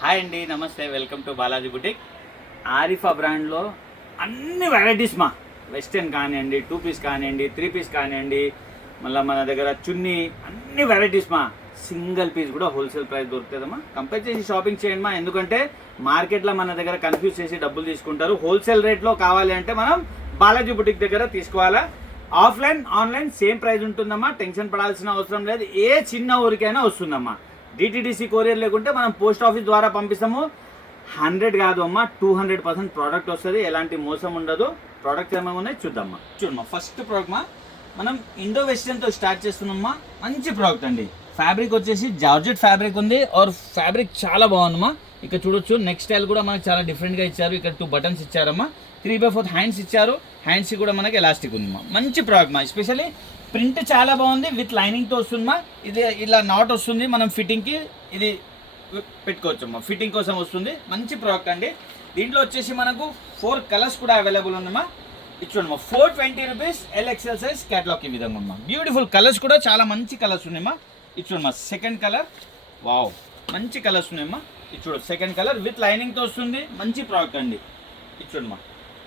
Hi అండి, నమస్తే, welcome to Balaji boutique. Arifa బ్రాండ్లో అన్ని వెరైటీస్ మా వెస్టర్న్ కానివ్వండి, 2 పీస్ కానివ్వండి, 3 పీస్ కానివ్వండి, మళ్ళీ మన దగ్గర చున్నీ అన్ని వెరైటీస్ మా. సింగిల్ పీస్ కూడా హోల్సేల్ ప్రైస్ దొరుకుతుందమ్మా. కంపేర్ చేసి షాపింగ్ చేయండి మా, ఎందుకంటే మార్కెట్లో మన దగ్గర కన్ఫ్యూజ్ చేసి డబ్బులు తీసుకుంటారు. హోల్సేల్ రేట్లో కావాలి అంటే మనం బాలాజీ బుటిక్ దగ్గర తీసుకోవాలా. ఆఫ్లైన్ ఆన్లైన్ సేమ్ ప్రైస్ ఉంటుందమ్మా, టెన్షన్ పడాల్సిన అవసరం లేదు. ఏ చిన్న ఊరికైనా వస్తుందమ్మా. డిటిడిసి కొరియర్ లేకుంటే మనం పోస్ట్ ఆఫీస్ ద్వారా పంపిస్తాము. 100 కాదు అమ్మా, 200% ప్రోడక్ట్ వస్తుంది, ఎలాంటి మోసం ఉండదు. ప్రోడక్ట్ ఏమేమి ఉన్నాయి చూద్దామా. చూడమ్మా, ఫస్ట్ ప్రోడక్ట్ మా మనం ఇండో వెస్టర్న్తో స్టార్ట్ చేస్తున్నామా. మంచి ప్రోడక్ట్ అండి. ఫ్యాబ్రిక్ వచ్చేసి జార్జెట్ ఫ్యాబ్రిక్ ఉంది, ఆర్ ఫ్యాబ్రిక్ చాలా బాగుందమ్మా. ఇక్కడ చూడొచ్చు, నెక్ స్టైల్ కూడా మనకు చాలా డిఫరెంట్గా ఇచ్చారు. ఇక్కడ 2 బటన్స్ ఇచ్చారమ్మా, 3/4 హ్యాండ్స్ ఇచ్చారు. హ్యాండ్స్ కూడా మనకి ఎలాస్టిక్ ఉందమ్మా. మంచి ప్రోడక్ట్ మా. ఎస్పెషల్లీ ప్రింట్ చాలా బాగుంది, విత్ లైనింగ్తో వస్తుందమ్మా. ఇది ఇలా నాట్ వస్తుంది, మనం ఫిట్టింగ్కి ఇది పెట్టుకోవచ్చమ్మా, ఫిట్టింగ్ కోసం వస్తుంది. మంచి ప్రోడక్ట్ అండి. దీంట్లో వచ్చేసి మనకు 4 కలర్స్ కూడా అవైలబుల్ ఉందమ్మా. ఇచ్చోమ్మా, 420 రూపీస్, LXL సైజ్, క్యాటలాగ్ ఈ విధంగా ఉందమ్మా. బ్యూటిఫుల్ కలర్స్ కూడా చాలా మంచి కలర్స్ ఉన్నాయమ్మా. ఇచ్చోమ్మా, సెకండ్ కలర్, వావ్, మంచి కలర్స్ ఉన్నాయమ్మా. ఇచ్చోడు సెకండ్ కలర్ విత్ లైనింగ్తో వస్తుంది. మంచి ప్రోడక్ట్ అండి. ఇచ్చోమ్మా,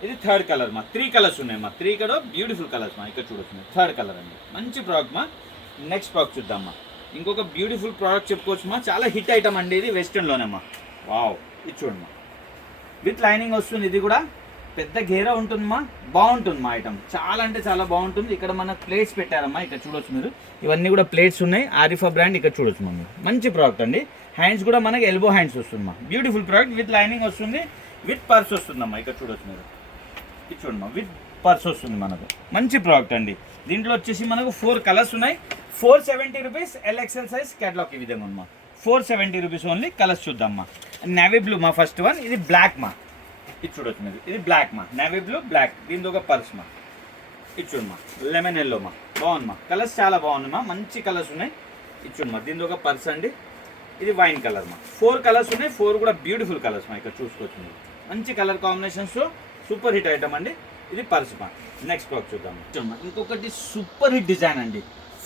ఇది థర్డ్ కలర్ మా. 3 కలర్స్ ఉన్నాయమ్మా. 3 కూడా బ్యూటిఫుల్ కలర్స్ మా. ఇక్కడ చూడొచ్చు, థర్డ్ కలర్ అండి. మంచి ప్రోడక్ట్ మా. నెక్స్ట్ ప్రోడక్ట్ చూద్దామా. ఇంకొక బ్యూటిఫుల్ ప్రోడక్ట్ చెప్పుకోవచ్చు మా. చాలా హిట్ ఐటమ్ అండి ఇది, వెస్టర్న్లోనేమ్మా. వావ్, ఇది చూడమ్మా, విత్ లైనింగ్ వస్తుంది. ఇది కూడా పెద్ద గేరా ఉంటుందమ్మా, బాగుంటుంది మా ఐటమ్. చాలా అంటే చాలా బాగుంటుంది. ఇక్కడ మనకు ప్లేట్స్ పెట్టారమ్మా, ఇక్కడ చూడొచ్చు మీరు. ఇవన్నీ కూడా ప్లేట్స్ ఉన్నాయి, ఆరిఫా బ్రాండ్. ఇక్కడ చూడొచ్చు మా మీరు. మంచి ప్రోడక్ట్ అండి. హ్యాండ్స్ కూడా మనకి ఎల్బో హ్యాండ్స్ వస్తుందమ్మా. బ్యూటిఫుల్ ప్రోడక్ట్, విత్ లైనింగ్ వస్తుంది, విత్ పర్స్ వస్తుందమ్మా. ఇక్కడ చూడొచ్చు మీరు. ఇది చూడమ్మా, విత్ పర్స్ వస్తుంది మనకు. మంచి ప్రోడక్ట్ అండి. దీంట్లో వచ్చేసి మనకు 4 కలర్స్ ఉన్నాయి. 470 రూపీస్, LXL సైజ్, క్యాటలాగ్ ఈ విధంగా ఉందమ్మా. 470 రూపీస్ ఓన్లీ. కలర్స్ చూద్దామ్మా. నేవీ బ్లూ మా ఫస్ట్ వన్. ఇది బ్లాక్ మా. ఇది చూడొచ్చు మీరు. ఇది బ్లాక్ మా, నేవీ బ్లూ బ్లాక్. దీంతో ఒక పర్స్ మా. ఇది చూడమ్మా, లెమన్ ఎల్లో మా, బాగుంది మా. కలర్స్ చాలా బాగుంది మా, మంచి కలర్స్ ఉన్నాయి. ఇది చూడమ్మా, దీంతో ఒక పర్స్ అండి. ఇది వైన్ కలర్ మా. 4 కలర్స్ ఉన్నాయి. 4 కూడా బ్యూటిఫుల్ కలర్స్ మా. ఇక్కడ చూసుకోవచ్చు మీరు. మంచి colour combinations, super hit item అండి. ఇది పర్స్ మా. నెక్స్ట్ ప్రోడక్ట్ చూద్దాం. చూడమ్మా, ఇంకొకటి సూపర్ హిట్ డిజైన్ అండి.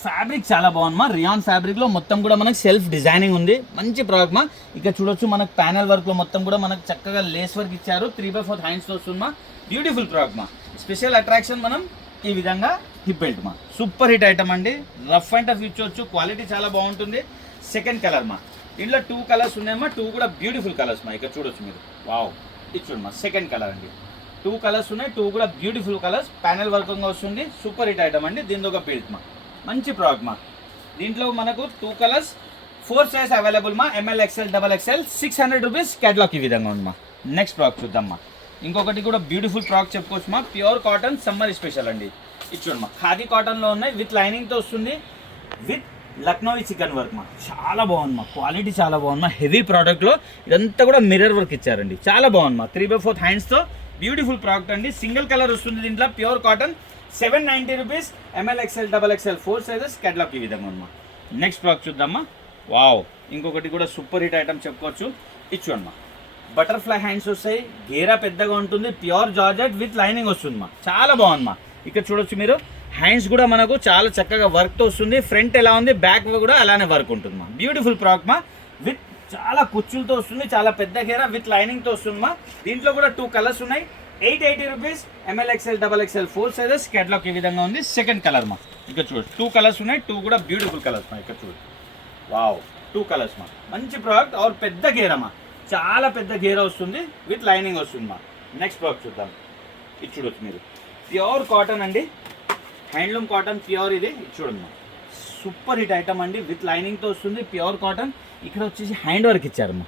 ఫ్యాబ్రిక్ చాలా బాగుందమ్మా. రియాన్ ఫ్యాబ్రిక్లో మొత్తం కూడా మనకు సెల్ఫ్ డిజైనింగ్ ఉంది. మంచి ప్రోడక్ట్ మా. ఇక్కడ చూడొచ్చు, మనకు ప్యానల్ వర్క్లో మొత్తం కూడా మనకు చక్కగా లేస్ వర్క్ ఇచ్చారు. 3/4 హ్యాండ్స్తో వస్తుందమ్మా. బ్యూటిఫుల్ ప్రోడక్ట్ మా. స్పెషల్ అట్రాక్షన్ మనం ఈ విధంగా హిప్ బెల్ట్ మా. సూపర్ హిట్ ఐటమ్ అండి. రఫ్ అండ్ టఫ్ ఇచ్చవచ్చు, క్వాలిటీ చాలా బాగుంటుంది. సెకండ్ కలర్ మా. దీంట్లో 2 కలర్స్ ఉన్నాయమ్మా. 2 కూడా బ్యూటిఫుల్ కలర్స్ మా. ఇక్కడ చూడొచ్చు మీరు. వావ్, ఇది చూడమ్మా, సెకండ్ కలర్ అండి. 2 కలర్స్ ఉన్నాయి. 2 కూడా బ్యూటిఫుల్ కలర్స్, ప్యానల్ వర్కింగ్ వస్తుంది. సూపర్ హిట్ ఐటమ్ అండి. దీంతో ఒక బెల్ట్ మా. మంచి ప్రోడక్ట్ మా. దీంట్లో మనకు 2 కలర్స్, 4 సైజ్ అవైలబుల్ మా. ML, XL, XXL, 600 rupees, catalogue ఈ విధంగా ఉంది మా. నెక్స్ట్ ప్రోడక్ట్ చూద్దామ్మా. ఇంకొకటి కూడా బ్యూటిఫుల్ ప్రోడక్ట్ చెప్పుకోవచ్చు మా. ప్యూర్ కాటన్ సమ్మర్ స్పెషల్ అండి. ఇది చూడమ్మా, ఖాదీ కాటన్లో ఉన్నాయి, విత్ లైనింగ్తో వస్తుంది, విత్ లక్నోవి చికెన్ వర్క్ మా. చాలా బాగుంది మా, క్వాలిటీ చాలా బాగుంది మా. హెవీ ప్రోడక్ట్లో ఇదంతా కూడా మిర్రర్ వర్క్ ఇచ్చారండి. చాలా బాగుంది మా. 3/4 హ్యాండ్స్తో బ్యూటిఫుల్ ప్రోడక్ట్ అండి. సింగిల్ కలర్ వస్తుంది దీంట్లో. Pure cotton, 790 rupees. ML, XL, XXL, 4 sizes, catalogue ఈ విధంగా ఉందమ్మా. నెక్స్ట్ ప్రోడక్ట్ చూద్దామా. వావ్, ఇంకొకటి కూడా సూపర్ హిట్ ఐటమ్ చెప్పుకోవచ్చు. ఇది చూడమ్మా, బటర్ఫ్లై హ్యాండ్స్ వస్తాయి, గేరా పెద్దగా ఉంటుంది, ప్యూర్ జార్జెట్ విత్ లైనింగ్ వస్తుందమ్మా. చాలా బాగుందమ్మా. ఇక్కడ చూడొచ్చు మీరు. హ్యాండ్స్ కూడా మనకు చాలా చక్కగా వర్క్తో వస్తుంది. ఫ్రంట్ ఎలా ఉంది, బ్యాక్ కూడా అలానే వర్క్ ఉంటుందమ్మా. బ్యూటిఫుల్ ప్రోడక్ట్ మా. విత్ చాలా కుచ్చులతో వస్తుంది, చాలా పెద్ద గేరా విత్ లైనింగ్తో వస్తుందమ్మా. దీంట్లో కూడా 2 కలర్స్ ఉన్నాయి. 880 rupees. ML, XL, XXL, 4 sizes, catalogue ఈ విధంగా ఉంది. సెకండ్ కలర్ మా. ఇక్కడ చూడొచ్చు, 2 కలర్స్ ఉన్నాయి. 2 కూడా బ్యూటిఫుల్ కలర్స్ మా. ఇక్కడ చూడొచ్చు, వావ్, 2 కలర్స్ మా. మంచి ప్రోడక్ట్, ఆర్ పెద్ద గేరా మా. చాలా పెద్ద గేరా వస్తుంది, విత్ లైనింగ్ వస్తుంది మా. నెక్స్ట్ ప్రోడక్ట్ చూద్దాం. ఇది చూడొచ్చు మీరు. ప్యూర్ కాటన్ అండి, హ్యాండ్లూమ్ కాటన్ ప్యూర్. ఇది చూడండి, సూపర్ హిట్ ఐటమ్ అండి. విత్ లైనింగ్తో వస్తుంది, ప్యూర్ కాటన్. ఇక్కడ వచ్చేసి హ్యాండ్ వర్క్ ఇచ్చారమ్మా.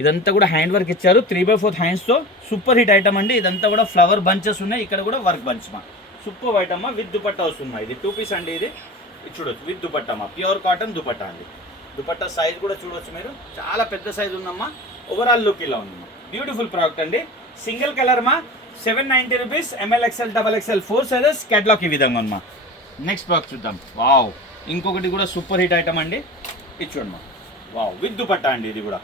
ఇదంతా కూడా హ్యాండ్ వర్క్ ఇచ్చారు. 3/4 హ్యాండ్స్తో సూపర్ హిట్ ఐటమ్ అండి. ఇదంతా కూడా ఫ్లవర్ బంచెస్ ఉన్నాయి. ఇక్కడ కూడా వర్క్ బంచ్ మా. సూపర్ ఐటమ్ మా. విత్ దుపట్టా వస్తుంది మా. ఇది 2 పీస్ అండి. ఇది చూడొచ్చు, విత్ దుపట్టా మా. ప్యూర్ కాటన్ దుపట్టా అండి. దుపట్టా సైజ్ కూడా చూడొచ్చు మీరు. చాలా పెద్ద సైజ్ ఉందమ్మా. ఓవరాల్ లుక్ ఇలా ఉందమ్మా. బ్యూటిఫుల్ ప్రోడక్ట్ అండి. సింగిల్ కలర్ మా. 790 rupees. ML, XL, XXL, 4 sizes, catalogue ఈ విధంగా ఉందమ్మా. నెక్స్ట్ ప్రోడక్ట్ చూద్దాం. వావ్, ఇంకొకటి కూడా సూపర్ హిట్ ఐటమ్ అండి. ఇది చూడమ్మా, వావ్, విత్ దుపట్టా అండి. ఇది కూడా,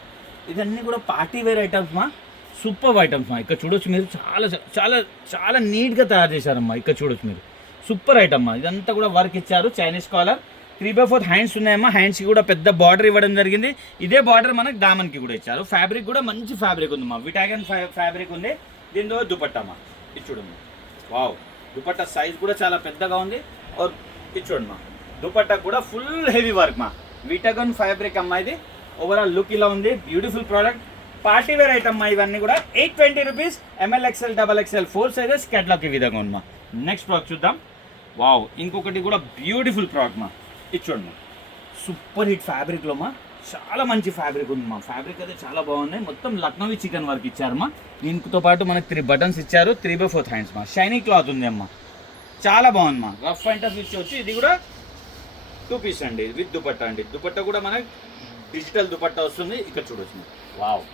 ఇదన్నీ కూడా పార్టీ వేర్ ఐటమ్స్ మా. సూపర్ ఐటమ్స్ మా. ఇక్కడ చూడొచ్చు మీరు. చాలా చాలా చాలా నీట్గా తయారు చేశారమ్మా. ఇక్కడ చూడొచ్చు మీరు. సూపర్ ఐటమ్ మా. ఇదంతా కూడా వర్క్ ఇచ్చారు. చైనీస్ కాలర్, 3/4 హ్యాండ్స్ ఉన్నాయమ్మా. హ్యాండ్స్కి కూడా పెద్ద బార్డర్ ఇవ్వడం జరిగింది. ఇదే బార్డర్ మనకు దామన్కి కూడా ఇచ్చారు. ఫ్యాబ్రిక్ కూడా మంచి ఫ్యాబ్రిక్ ఉందమ్మా, విటాగన్ ఫ్యాబ్రిక్ ఉంది. దీంతో దుపట్టమ్మా ఇది చూడమ్మా. వావ్, దుపట్టా సైజ్ కూడా చాలా పెద్దగా ఉంది. ఇది చూడమ్మా, దుపట్టా కూడా ఫుల్ హెవీ వర్క్ మా, విటాగన్ ఫ్యాబ్రిక్ అమ్మా. ఇది ఓవరాల్ లుక్ ఇలా ఉంది. Beautiful product, party wear item మా. ఇవన్నీ కూడా 820 rupees. ML, XL, XXL 4 sizes catalogue ఈ విధంగా ఉందమ్మా. నెక్స్ట్ ప్రోడక్ట్ చూద్దాం. వావ్, ఇంకొకటి కూడా బ్యూటిఫుల్ ప్రోడక్ట్ మా. ఇది చూడమ్మా, సూపర్ హిట్ ఫ్యాబ్రిక్లో మా, చాలా మంచి ఫ్యాబ్రిక్ ఉంది మా. ఫ్యాబ్రిక్ అయితే చాలా బాగుంది. మొత్తం లక్నోవి చికెన్ వర్క్ ఇచ్చారమ్మా. దీంతో పాటు మనకి 3 బటన్స్ ఇచ్చారు. 3/4 హ్యాండ్స్ మా. షైనీ క్లాత్ ఉంది అమ్మా, చాలా బాగుంది మా. రఫ్ అండ్ టఫ్ వచ్చి ఇది కూడా 2 పీస్ అండి విత్ దుపట్టా అండి. దుపట్టా కూడా మనకి డిజిటల్ దుపట్టా వస్తుంది. ఇక్కడ చూడొచ్చు. వావ్,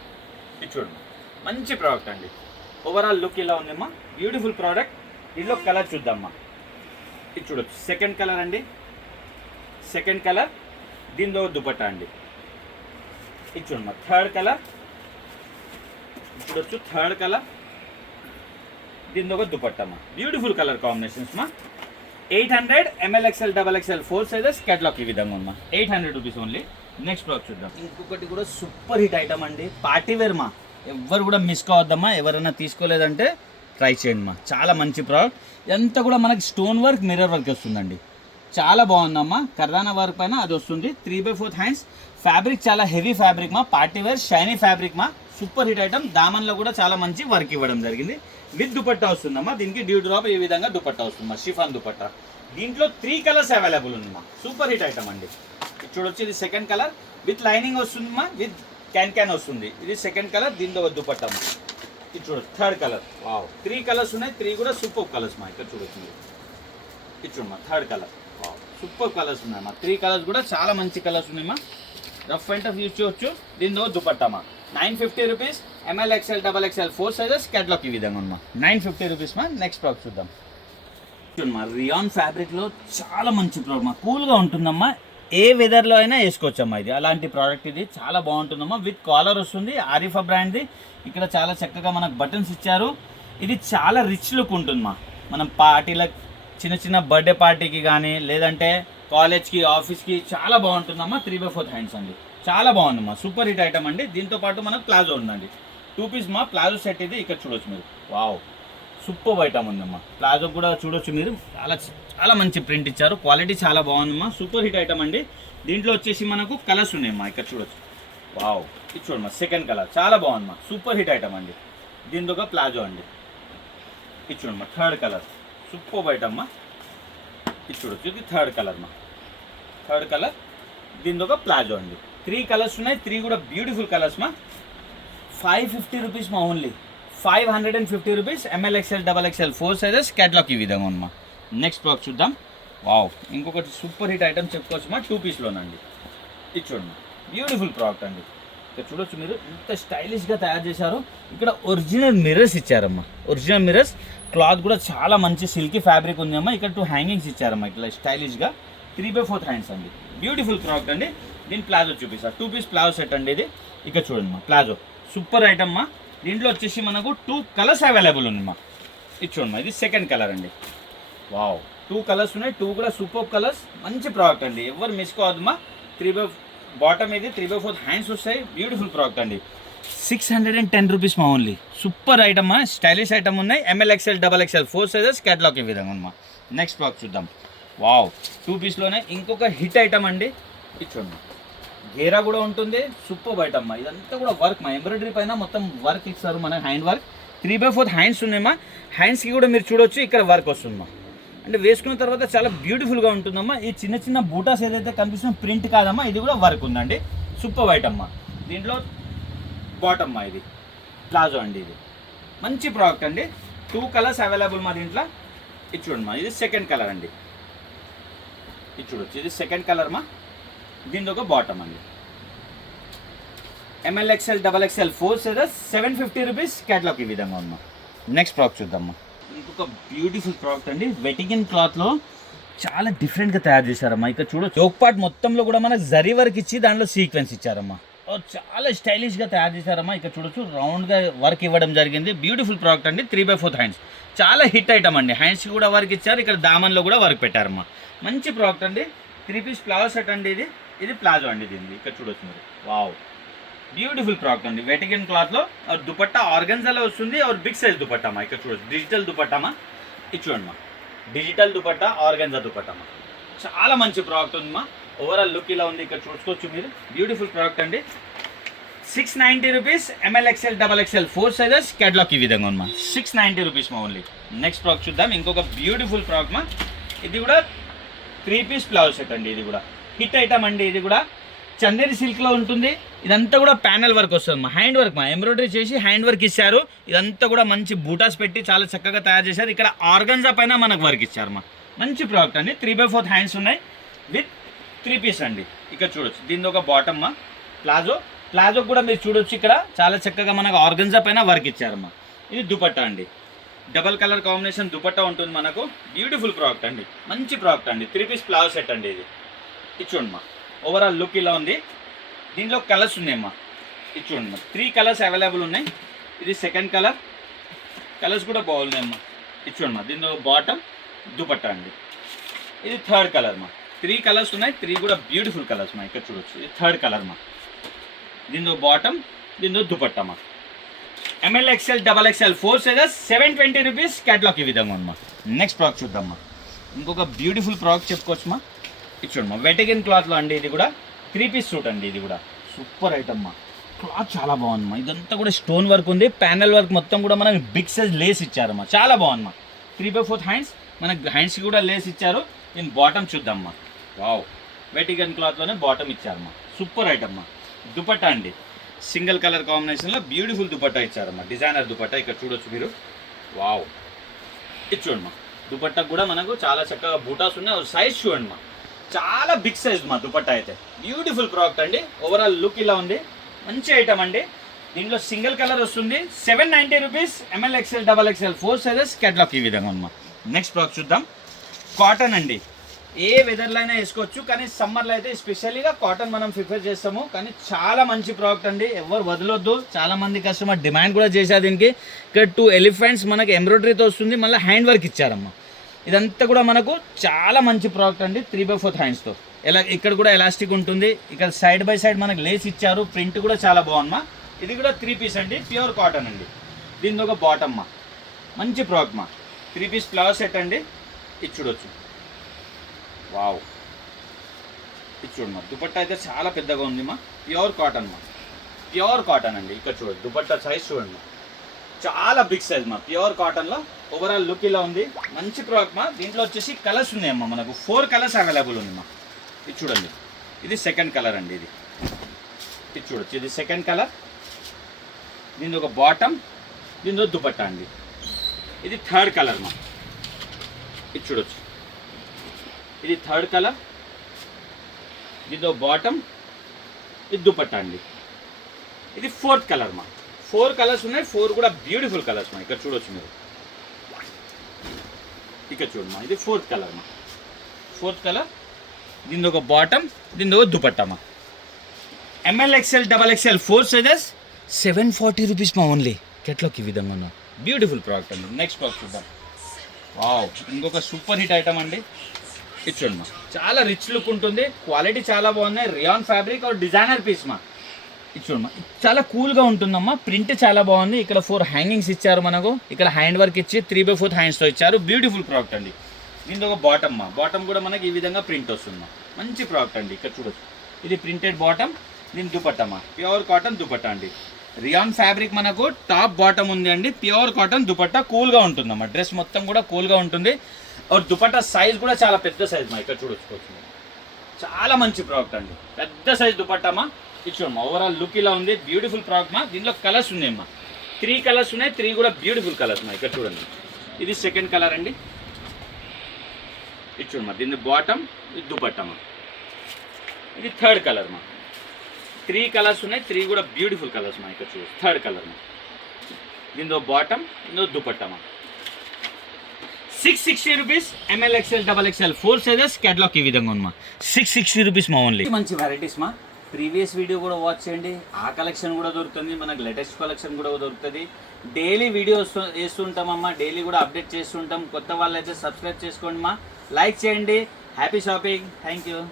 ఇది చూడండి, మంచి ప్రోడక్ట్ అండి. ఓవరాల్ లుక్ ఇలా ఉందమ్మా, బ్యూటిఫుల్ ప్రోడక్ట్. దీనిలో కలర్ చూద్దామమ్మా. ఇది చూడొచ్చు, సెకండ్ కలర్ అండి. సెకండ్ కలర్, దీనిలో దుపట్టా అండి. ఇది చూడమ్మా, థర్డ్ కలర్ చూడొచ్చు. థర్డ్ కలర్, దీనిలో ఒక దుపట్టమ్మా. బ్యూటిఫుల్ కలర్ కాంబినేషన్స్ మా. 800 ML, XL, XXL 4 sizes catalogue ఈ విధంగా ఉందా. 800 రూపీస్ ఓన్లీ. నెక్స్ట్ ప్రోడక్ట్ చూద్దాం. ఇంకొకటి కూడా సూపర్ హిట్ ఐటమ్ అండి, పార్టీ వేర్ మా. ఎవరు కూడా మిస్ కావద్దమ్మా. ఎవరైనా తీసుకోలేదంటే ట్రై చేయండి మా, చాలా మంచి ప్రోడక్ట్. ఎంత కూడా మనకి స్టోన్ వర్క్, మిర్రర్ వర్క్ వస్తుందండి. చాలా బాగుందమ్మా. కర్దానా వర్క్ పైన అది వస్తుంది. 3/4 హ్యాండ్స్. ఫ్యాబ్రిక్ చాలా హెవీ ఫ్యాబ్రిక్ మా, పార్టీ వేర్ షైనీ ఫ్యాబ్రిక్ మా. Super hit item. దామన్లో కూడా చాలా మంచి వర్క్ ఇవ్వడం జరిగింది. విత్ దుపట్టా వస్తుందమ్మా. దీనికి డ్యూ డ్రాప్ ఈ విధంగా దుపట్టా వస్తుందమ్మా, షిఫాన్ దుపట్టా. దీంట్లో 3 కలర్స్ అవైలబుల్ ఉందమ్మా. సూపర్ హిట్ ఐటమ్ అండి. చూడొచ్చు, ఇది సెకండ్ కలర్ విత్ లైనింగ్ వస్తుందమ్మా, విత్ క్యాన్ వస్తుంది. ఇది సెకండ్ కలర్, దీంతో దుపట్టా. ఇది చూడొచ్చు, థర్డ్ కలర్. వావ్, 3 కలర్స్ ఉన్నాయి. 3 కూడా సూపర్ కలర్స్ మా. ఇక్కడ చూడొచ్చు మీరు. ఇది చూడమ్మా, third colour. Wow, super colours ఉన్నాయమ్మా. 3 కలర్స్ కూడా చాలా మంచి కలర్స్ ఉన్నాయమ్మా. రఫ్ అండ్ టఫ్ యూజ్ చేయొచ్చు. దీంతో దుపట్టామా. 950 rupees. ML, XL, XXL 4 sizes catalogue ఈ విధంగా ఉందమ్మా. 950 రూపీస్ మా. నెక్స్ట్ ప్రోడక్ట్ చూద్దాం. చూడమ్మా, రియాన్ ఫ్యాబ్రిక్లో చాలా మంచి ప్రోడక్ట్ మా. కూల్గా ఉంటుందమ్మా, ఏ వెదర్లో అయినా వేసుకోవచ్చమ్మా. ఇది అలాంటి ప్రోడక్ట్. ఇది చాలా బాగుంటుందమ్మా. విత్ కాలర్ వస్తుంది, ఆరిఫా బ్రాండ్ది. ఇక్కడ చాలా చక్కగా మనకు బటన్స్ ఇచ్చారు. ఇది చాలా రిచ్ లుక్ ఉంటుందమ్మా. మనం పార్టీలకు, చిన్న చిన్న బర్త్డే పార్టీకి కానీ, లేదంటే కాలేజ్కి, ఆఫీస్కి చాలా బాగుంటుందమ్మా. 3/4 హ్యాండ్స్ అండి, చాలా బాగుందమ్మా. సూపర్ హిట్ ఐటమ్ అండి. దీంతో పాటు మనకు ప్లాజో ఉందండి. 2 పీస్ మా ప్లాజో సెట్. ఇది ఇక్కడ చూడొచ్చు మీరు. వావ్, సూపర్ ఐటమ్ ఉందమ్మా. ప్లాజో కూడా చూడొచ్చు మీరు. చాలా చాలా మంచి ప్రింట్ ఇచ్చారు. క్వాలిటీ చాలా బాగుందమ్మా. సూపర్ హిట్ ఐటమ్ అండి. దీంట్లో వచ్చేసి మనకు కలర్స్ ఉన్నాయమ్మా. ఇక్కడ చూడొచ్చు. వావ్, ఇది చూడమ్మా, సెకండ్ కలర్ చాలా బాగుందమ్మా. సూపర్ హిట్ ఐటమ్ అండి. దీంతో ఒక ప్లాజో అండి. ఇది చూడమ్మా, థర్డ్ కలర్. సూపర్ ఐటమ్ మా. ఇది చూడొచ్చు, ఇది థర్డ్ కలర్ మా. థర్డ్ కలర్, దీంతో ఒక ప్లాజో అండి. 3 కలర్స్ ఉన్నాయి. 3 కూడా బ్యూటిఫుల్ కలర్స్ మా. 550 రూపీస్ మా only. 550 rupees. ML, XL, XXL 4 sizes catalogue ఈ విధంగా ఉందమ్మా. నెక్స్ట్ ప్రోడక్ట్ చూద్దాం. వావ్, ఇంకొకటి సూపర్ హిట్ ఐటమ్ చెప్పుకోవచ్చు మా. 2 పీస్లోనండి. ఇది చూడండి, బ్యూటిఫుల్ ప్రోడక్ట్ అండి. ఇక్కడ చూడొచ్చు మీరు, ఎంత స్టైలిష్గా తయారు చేశారు. ఇక్కడ ఒరిజినల్ మిర్రర్స్ ఇచ్చారమ్మా. Original mirrors. క్లాత్ కూడా చాలా మంచి సిల్కీ ఫ్యాబ్రిక్ ఉందమ్మా. ఇక్కడ 2 హ్యాంగింగ్స్ ఇచ్చారమ్మా, ఇట్లా స్టైలిష్గా. 3/4 హ్యాండ్స్ అండి. బ్యూటిఫుల్ ప్రోడక్ట్ అండి. దీని ప్లాజో చూపిస్తారు. 2 పీస్ ప్లాజో సెట్ అండి ఇది. ఇక్కడ చూడండి మా, ప్లాజో సూపర్ ఐటమ్ మా. దీంట్లో వచ్చేసి మనకు 2 కలర్స్ అవైలబుల్ ఉందమ్మా. ఇది చూడమ్మా, ఇది సెకండ్ కలర్ అండి. వావ్, 2 కలర్స్ ఉన్నాయి. 2 కూడా సూపర్ కలర్స్. మంచి ప్రోడక్ట్ అండి, ఎవరు మిస్ కావద్దమ్మా. 3 బాటమ్ ఇది, 3/4 హ్యాండ్స్ వస్తాయి. బ్యూటిఫుల్ ప్రోడక్ట్ అండి. 610 రూపీస్ మా ఓన్లీ. సూపర్ ఐటమ్ మా, స్టైలిష్ ఐటమ్ ఉన్నాయి. ML, XL, XXL 4 sizes catalogue ఈ విధంగా ఉందమ్మా. నెక్స్ట్ ప్రోడక్ట్ చూద్దాం. వావ్, 2 పీస్లోనే ఇంకొక హిట్ ఐటమ్ అండి. ఇది చూడండి, గేరా కూడా ఉంటుంది. సూపర్ ఐటమ్ మా. ఇదంతా కూడా వర్క్ మా, ఎంబ్రాయిడరీ పైన మొత్తం వర్క్ ఇస్తారు మన, హ్యాండ్ వర్క్. 3/4 హ్యాండ్స్ ఉన్నాయమ్మా. హ్యాండ్స్కి కూడా మీరు చూడొచ్చు, ఇక్కడ వర్క్ వస్తుందమ్మా. అంటే వేసుకున్న తర్వాత చాలా బ్యూటిఫుల్గా ఉంటుందమ్మా. ఈ చిన్న చిన్న బూటాస్ ఏదైతే కనిపిస్తుందో ప్రింట్ కాదమ్మా, ఇది కూడా వర్క్ ఉందండి. సూపర్ ఐటమ్ మా. దీంట్లో బాటమ్ మా, ఇది ప్లాజో అండి. ఇది మంచి ప్రోడక్ట్ అండి. 2 కలర్స్ అవైలబుల్ మా దీంట్లో. ఇది చూడండి మా, ఇది సెకండ్ కలర్ అండి. ఇది చూడొచ్చు, ఇది సెకండ్ కలర్ మా. దీంతో ఒక బాటమ్ అండి. ML, XL, XXL 4 sizes 750 rupees catalogue ఈ విధంగా ఉందమ్మా. నెక్స్ట్ ప్రోడక్ట్ చూద్దామా. ఇంకొక బ్యూటిఫుల్ ప్రోడక్ట్ అండి. వెటింగ్ క్లాత్లో చాలా డిఫరెంట్గా తయారు చేశారమ్మా. ఇక్కడ చూడొచ్చు, యోక్ పార్ట్ మొత్తంలో కూడా మనకు జరీ వర్క్ ఇచ్చి దాంట్లో సీక్వెన్స్ ఇచ్చారమ్మా. చాలా స్టైలిష్గా తయారు చేశారమ్మా. ఇక్కడ చూడొచ్చు, రౌండ్గా వర్క్ ఇవ్వడం జరిగింది. బ్యూటిఫుల్ ప్రోడక్ట్ అండి. 3/4 హ్యాండ్స్, చాలా హిట్ ఐటమ్ అండి. హ్యాండ్స్కి కూడా వర్క్ ఇచ్చారు. ఇక్కడ దామన్లో కూడా వర్క్ పెట్టారమ్మా. మంచి ప్రోడక్ట్ అండి. 3 పీస్ ప్లాజో సెట్ అండి ఇది. ఇది ప్లాజో అండి దీన్ని ఇక్కడ చూడొచ్చు మీరు. వావ్, బ్యూటిఫుల్ ప్రాడక్ట్ అండి. వెటికన్ క్లాత్లో దుపట్టా ఆర్గన్జాలో వస్తుంది. और బిగ్ సైజ్ దుపట్టామా ఇక్కడ చూడొచ్చు. డిజిటల్ దుపట్టామా ఇది చూడండి మా. డిజిటల్ దుపట్టా ఆర్గన్జా దుపట్టామా. చాలా మంచి ప్రోడక్ట్ ఉంది మా. ఓవరాల్ లుక్ ఇలా ఉంది ఇక్కడ చూసుకోవచ్చు మీరు. బ్యూటిఫుల్ ప్రోడక్ట్ అండి. 690 rupees. ML XL XXL 4 sizes. Catalogue ఈ విధంగా ఉంది మా. 690 రూపీస్ మా ఓన్లీ. నెక్స్ట్ ప్రోడక్ట్ చూద్దాం. ఇంకొక బ్యూటిఫుల్ ప్రోడక్ట్ మా. ఇది కూడా 3 పీస్ ప్లాజో సెట్ అండి. ఇది కూడా హిట్ ఐటమ్ అండి. ఇది కూడా చందేరి సిల్క్లో ఉంటుంది. ఇదంతా కూడా ప్యానల్ వర్క్ వస్తుంది మా. హ్యాండ్ వర్క్ మా. ఎంబ్రాయిడరీ చేసి హ్యాండ్ వర్క్ ఇచ్చారు. ఇదంతా కూడా మంచి బూటాస్ పెట్టి చాలా చక్కగా తయారు చేశారు. ఇక్కడ ఆర్గన్జా పైన మనకు వర్క్ ఇచ్చారు మా. మంచి ప్రోడక్ట్ అండి. 3/4 హ్యాండ్స్ ఉన్నాయి విత్ 3 పీస్ అండి. ఇక్కడ చూడొచ్చు. దీని ఒక బాటమ్ మా. ప్లాజో కూడా మీరు చూడొచ్చు. ఇక్కడ చాలా చక్కగా మనకు ఆర్గన్జా పైన వర్క్ ఇచ్చారమ్మా. ఇది దుపట్టా అండి. డబల్ కలర్ కాంబినేషన్ దుపట్టా ఉంటుంది మనకు. బ్యూటిఫుల్ ప్రోడక్ట్ అండి. మంచి ప్రోడక్ట్ అండి. 3 పీస్ ప్లాజో సెట్ అండి ఇది. ఇది చూడమ్మా. ఓవరాల్ లుక్ ఇలా ఉంది. దీంట్లో కలర్స్ ఉన్నాయమ్మా. ఇది చూడమ్మా. 3 కలర్స్ అవైలబుల్ ఉన్నాయి. ఇది సెకండ్ కలర్. కలర్స్ కూడా బాగున్నాయమ్మా. ఇది చూడమ్మా. దీంట్లో బాటమ్ దుపట్టా అండి. ఇది థర్డ్ కలర్ మా. 3 కలర్స్ ఉన్నాయి. 3 కూడా బ్యూటిఫుల్ కలర్స్ మా. ఇక్కడ చూడొచ్చు. ఇది థర్డ్ కలర్ మా. దీంతో బాటమ్, దీంతో దుపట్టా మా. ML XL XXL 4 sizes. 720 rupees. Catalogue ఈ విధంగా ఉందమ్మా. నెక్స్ట్ ప్రోడక్ట్ చూద్దామా. ఇంకొక బ్యూటిఫుల్ ప్రోడక్ట్ చెప్పుకోవచ్చు మా. ఇది చూడమ్మా. వెటికన్ క్లాత్లో అండి. ఇది కూడా 3 పీస్ సూట్ అండి. ఇది కూడా సూపర్ ఐటమ్ మా. క్లాత్ చాలా బాగుందమ్మా. ఇదంతా కూడా స్టోన్ వర్క్ ఉంది. ప్యానల్ వర్క్ మొత్తం కూడా మనకి బిగ్ సైజ్ లేస్ ఇచ్చారమ్మా. చాలా బాగుందమ్మా. 3/4 హ్యాండ్స్. మనకి హ్యాండ్స్కి కూడా లేస్ ఇచ్చారు. దీని బాటమ్ చూద్దామమ్మా. వావ్, వెటికన్ క్లాత్లోనే బాటమ్ ఇచ్చారమ్మా. సూపర్ ఐటమ్ మా. దుపట్టా అండి. సింగిల్ కలర్ కాంబినేషన్లో బ్యూటిఫుల్ దుపట్టా ఇచ్చారమ్మా. డిజైనర్ దుపట్టా ఇక్కడ చూడొచ్చు మీరు. వావ్, ఇది చూడమ్మా. దుపట్టా కూడా మనకు చాలా చక్కగా బూటాస్ ఉన్నాయి. సైజ్ చూడండి మా. చాలా బిగ్ సైజ్ మా దుపట్టా అయితే. బ్యూటిఫుల్ ప్రోడక్ట్ అండి. ఓవరాల్ లుక్ ఇలా ఉంది. మంచి ఐటమ్ అండి. దీంట్లో సింగిల్ కలర్ వస్తుంది. 790 rupees. ML XL XXL 4 sizes. Catalogue ఈ విధంగా ఉందమ్మా. నెక్స్ట్ ప్రోడక్ట్ చూద్దాం. కాటన్ అండి. ఏ వెదర్లో అయినా వేసుకోవచ్చు, కానీ సమ్మర్లో అయితే స్పెషల్గా కాటన్ మనం ప్రిఫర్ చేస్తాము. కానీ చాలా మంచి ప్రోడక్ట్ అండి. ఎవరు వదలొద్దు. చాలా మంది కస్టమర్ డిమాండ్ కూడా చేశారు దీనికి. ఇక్కడ 2 ఎలిఫెంట్స్ మనకి ఎంబ్రాయిడరీతో వస్తుంది. మళ్ళీ హ్యాండ్ వర్క్ ఇచ్చారమ్మా. ఇదంతా కూడా మనకు చాలా మంచి ప్రోడక్ట్ అండి. 3/4 హ్యాండ్స్తో. ఇక్కడ కూడా ఎలాస్టిక్ ఉంటుంది. ఇక్కడ సైడ్ బై సైడ్ మనకు లేస్ ఇచ్చారు. ప్రింట్ కూడా చాలా బాగుందమ్మా. ఇది కూడా 3 పీస్ అండి. ప్యూర్ కాటన్ అండి. దీని ఒక బాటమ్ మా. మంచి ప్రోడక్ట్ మా. 3 పీస్ ప్లాజో సెట్ అండి. ఇది చూడొచ్చు. వావ్, ఇది చూడమ్మా. దుపట్టా అయితే చాలా పెద్దగా ఉంది మా. ప్యూర్ కాటన్ మా. ప్యూర్ కాటన్ అండి. ఇక్కడ చూడండి. దుపట్టా సైజ్ చూడండి. చాలా బిగ్ సైజ్ మా. ప్యూర్ కాటన్లో ఓవరాల్ లుక్ ఇలా ఉంది. మంచి ప్రోడక్ట్ మా. దీంట్లో వచ్చేసి కలర్స్ ఉన్నాయమ్మా. మనకు 4 కలర్స్ అవైలబుల్ ఉంది మా. ఇది చూడండి. ఇది సెకండ్ కలర్ అండి. ఇది చూడొచ్చు. ఇది సెకండ్ కలర్. దీని ఒక బాటమ్, దీని దుపట్టా అండి. ఇది థర్డ్ కలర్ మా. ఇది చూడొచ్చు. ఇది థర్డ్ కలర్. దీంతో బాటమ్, ఇది దుపట్టా అండి. ఇది ఫోర్త్ కలర్ మా. 4 కలర్స్ ఉన్నాయి. 4 కూడా బ్యూటిఫుల్ కలర్స్ మా. ఇక్కడ చూడొచ్చు మీరు. ఇక్కడ చూడమ్మా. ఇది 4th కలర్ మా. 4th colour. దీని ఒక బాటమ్, దీని ఒక దుపట్టా మా. ML XL XXL 4 sizes. 740 rupees మా ఓన్లీ. క్యాటలాగ్ ఈ విధంగా ఉన్నా. బ్యూటిఫుల్ ప్రోడక్ట్ అండి. నెక్స్ట్ ప్రోడక్ట్ చూద్దాం. వావ్, ఇంకొక సూపర్ హిట్ ఐటమ్ అండి. ఇది చూడమ్మా. చాలా రిచ్ లుక్ ఉంటుంది. క్వాలిటీ చాలా బాగున్నాయి. రియాన్ ఫ్యాబ్రిక్ और డిజైనర్ పీస్ మా. ఇది చూడమ్మా. చాలా కూల్గా ఉంటుందమ్మా. ప్రింట్ చాలా బాగుంది. ఇక్కడ 4 హ్యాంగింగ్స్ ఇచ్చారు మనకు. ఇక్కడ హ్యాండ్ వర్క్ ఇచ్చి 3/4 హ్యాండ్స్తో ఇచ్చారు. బ్యూటిఫుల్ ప్రోడక్ట్ అండి. దీంతో ఒక బాటమ్ మా. బాటమ్ కూడా మనకి ఈ విధంగా ప్రింట్ వస్తుందమ్మా. మంచి ప్రోడక్ట్ అండి. ఇక్కడ చూడొచ్చు. ఇది ప్రింటెడ్ బాటమ్, దీని దుపట్టా మా. ప్యూర్ కాటన్ దుపట్టా అండి. రియాన్ ఫ్యాబ్రిక్ మనకు టాప్ బాటమ్ ఉంది అండి. Pure cotton dupatta. కూల్గా ఉంటుందమ్మా. డ్రెస్ మొత్తం కూడా కూల్గా ఉంటుంది. और దుపట్టా సైజ్ కూడా చాలా పెద్ద సైజ్ మా. ఇక్కడ చూడొచ్చు. చాలా మంచి ప్రోడక్ట్ అండి. పెద్ద సైజ్ దుపట్టా మా. ఇది చూడమ్మా. ఓవరాల్ లుక్ ఇలా ఉంది. బ్యూటిఫుల్ ప్రోడక్ట్ మా. దీంట్లో కలర్స్ ఉన్నాయమ్మా. 3 కలర్స్ ఉన్నాయి. 3 కూడా బ్యూటిఫుల్ కలర్స్ మా. ఇక్కడ చూడండి. ఇది సెకండ్ కలర్ అండి. ఇది చూడమ్మా. దీని బాటమ్, ఇది దుపట్టా మా. ఇది థర్డ్ కలర్ మా. 3 కలర్స్ ఉన్నాయి. 3 కూడా బ్యూటిఫుల్ కలర్స్ మా. ఇక్కడ చూడండి. థర్డ్ కలర్ మా. దీంతో బాటమ్, దీంతో దుపట్టా మా. 660 rupees. ML XL XXL 4 sizes. Catalogue ఈ విధంగా ఉంది మా. 660 రూపీస్ మా ఓన్లీ. మంచి వెరైటీస్ మా. ప్రీవియస్ వీడియో కూడా వాచ్ చేయండి. ఆ కలెక్షన్ కూడా దొరుకుతుంది. మనకు లేటెస్ట్ కలెక్షన్ కూడా దొరుకుతుంది. డైలీ వీడియో వేస్తుంటామమ్మా. డైలీ కూడా అప్డేట్ చేస్తుంటాం. కొత్త వాళ్ళు అయితే సబ్స్క్రైబ్ చేసుకోండి మా. లైక్ చేయండి. Happy shopping. Thank you.